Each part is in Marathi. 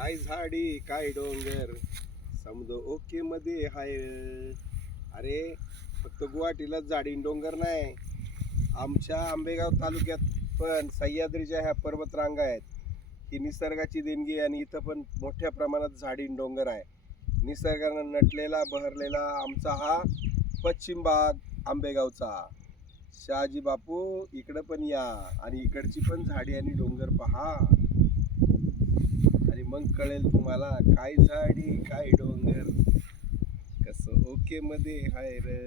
काय झाडी काय डोंगर? समजो ओके मध्ये हाय. अरे फक्त गुवाहाटीलाच झाडी डोंगर नाही. आमच्या आंबेगाव तालुक्यात पण सह्याद्रीच्या ह्या पर्वतरांगा आहेत. ही निसर्गाची देणगी आणि इथं पण मोठ्या प्रमाणात झाडी डोंगर आहे. निसर्गानं नटलेला बहरलेला आमचा हा पश्चिम भाग आंबेगावचा. शहाजी बापू इकडं पण या आणि इकडची पण झाडी आणि डोंगर पहा. कळेल तुम्हाला काय झाडी काय डोंगर? कसं ओके मध्ये हाय र?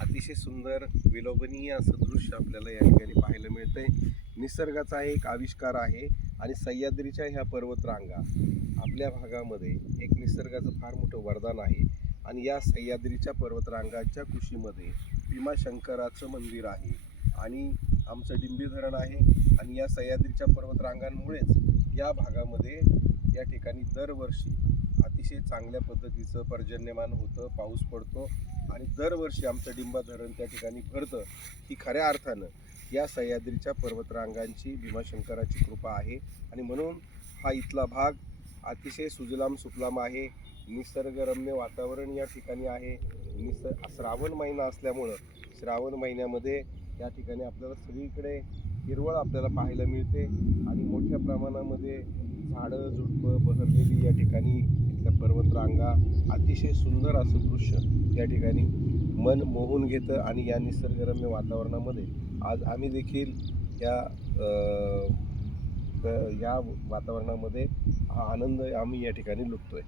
अतिशय सुंदर विलोभनीय असं दृश्य आपल्याला या ठिकाणी पाहायला मिळतंय. निसर्गाचा एक आविष्कार आहे आणि सह्याद्रीच्या ह्या पर्वतरांगा आपल्या भागामध्ये एक निसर्गाचं फार मोठं वरदान आहे. आणि या सह्याद्रीच्या पर्वतरांगाच्या कुशीमध्ये भीमाशंकराचं मंदिर आहे. आणि आमचं डिंबी धरण आहे. आणि या सह्याद्रीच्या पर्वतरांगांमुळेच या भागामध्ये या ठिकाणी दरवर्षी अतिशय चांगल्या पद्धतीचं पर्जन्यमान होतं पाऊस पडतो. आणि दरवर्षी आमचं डिंबा धरण त्या ठिकाणी भरतं ही खऱ्या अर्थानं या सह्याद्रीच्या पर्वतरांगांची भीमाशंकराची कृपा आहे. आणि म्हणून हा इथला भाग अतिशय सुजलाम सुफलाम आहे. निसर्गरम्य वातावरण या ठिकाणी आहे. निस श्रावण महिना असल्यामुळं श्रावण महिन्यामध्ये या ठिकाणी आपल्याला सगळीकडे हिरवळ आपल्याला पाहायला मिळते. आणि मोठ्या प्रमाणामध्ये झाडं झुडपं बहरलेली या ठिकाणी इथल्या पर्वतरांगा अतिशय सुंदर असं दृश्य या ठिकाणी मन मोहून घेतं. आणि या निसर्गरम्य वातावरणामध्ये आज आम्ही देखील या अ, या वातावरणामध्ये हा आनंद आम्ही या ठिकाणी लुटतोय.